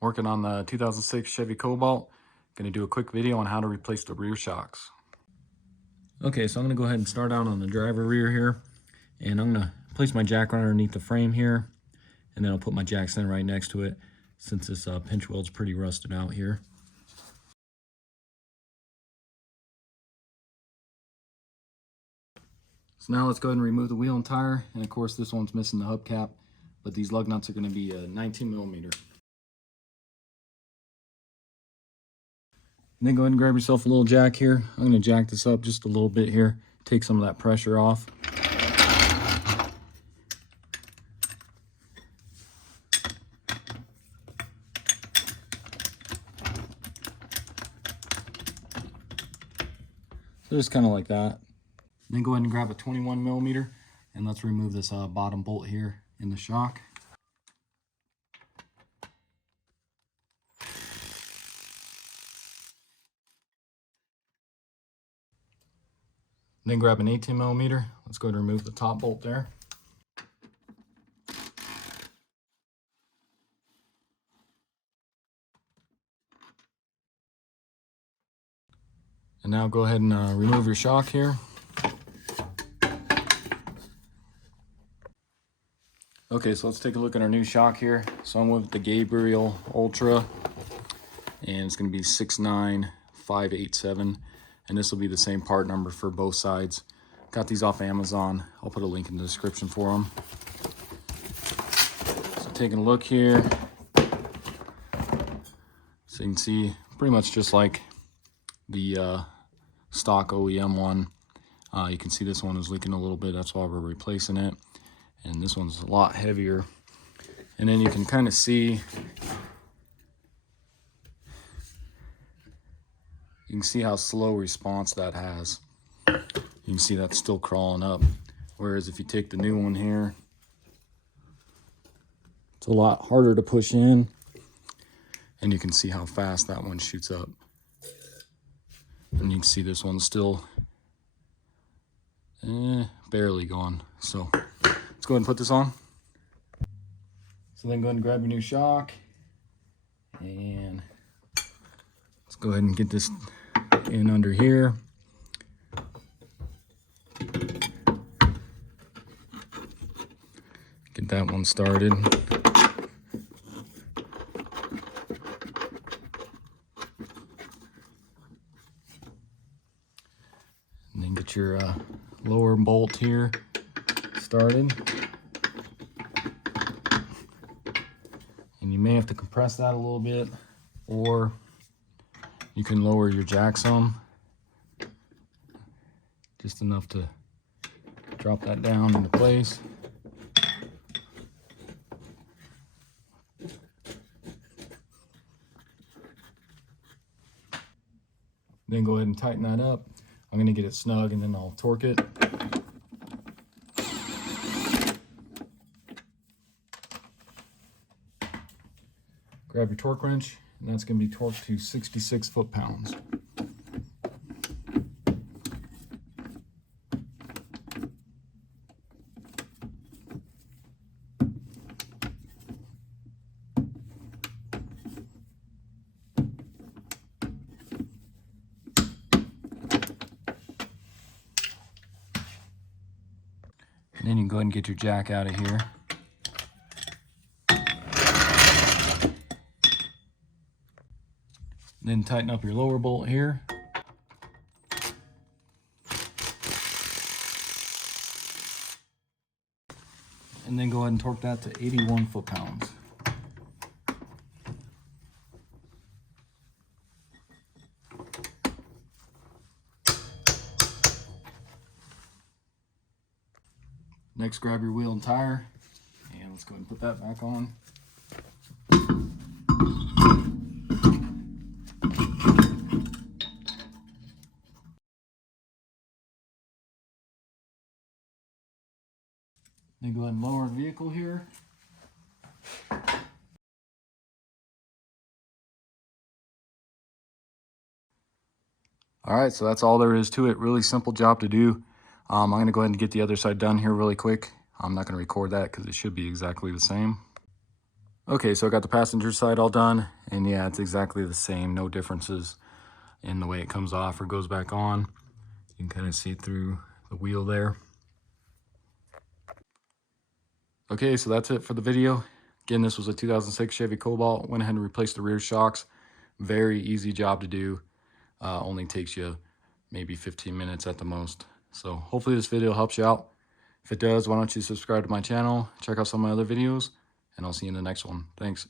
Working on the 2006 Chevy Cobalt. Going to do a quick video on how to replace the rear shocks. Okay, so I'm going to go ahead and start out on the driver rear here. And I'm going to place my jack right underneath the frame here. And then I'll put my jack stand right next to it, since this pinch weld is pretty rusted out here. So now let's go ahead and remove the wheel and tire. And of course this one's missing the hubcap, but these lug nuts are going to be 19 millimeter. And then go ahead and grab yourself a little jack here. I'm going to jack this up just a little bit here, take some of that pressure off. So just kind of like that. Then go ahead and grab a 21 millimeter and let's remove this bottom bolt here in the shock. Then grab an 18 millimeter. Let's go ahead and remove the top bolt there. And now go ahead and remove your shock here. Okay, so let's take a look at our new shock here. So I'm with the Gabriel Ultra, and it's going to be 69587, and this will be the same part number for both sides. Got these off Amazon. I'll put a link in the description for them. So taking a look here, so you can see pretty much just like the stock OEM one. You can see this one is leaking a little bit, that's why we're replacing it. And this one's a lot heavier. And then you can kind of see, you can see how slow response that has. You can see that's still crawling up. Whereas if you take the new one here, it's a lot harder to push in. And you can see how fast that one shoots up. And you can see this one's still barely gone. So let's go ahead and put this on. So then go ahead and grab your new shock. And let's go ahead and get this in under here. Get that one started. And then get your lower bolt here started. And you may have to compress that a little bit, or you can lower your jack some, just enough to drop that down into place. Then go ahead and tighten that up. I'm going to get it snug and then I'll torque it. Grab your torque wrench, and that's going to be torqued to 66 foot-pounds. And then you can go ahead and get your jack out of here. Then tighten up your lower bolt here. And then go ahead and torque that to 81 foot-pounds. Next, grab your wheel and tire, and let's go ahead and put that back on. Then go ahead and lower the vehicle here. All right, so that's all there is to it. Really simple job to do. I'm going to go ahead and get the other side done here really quick. I'm not going to record that because it should be exactly the same. Okay, so I got the passenger side all done, and yeah, it's exactly the same. No differences in the way it comes off or goes back on. You can kind of see through the wheel there. Okay, so that's it for the video. Again, this was a 2006 Chevy Cobalt. Went ahead and replaced the rear shocks. Very easy job to do. Only takes you maybe 15 minutes at the most. So hopefully this video helps you out. If it does, why don't you subscribe to my channel, check out some of my other videos, and I'll see you in the next one. Thanks.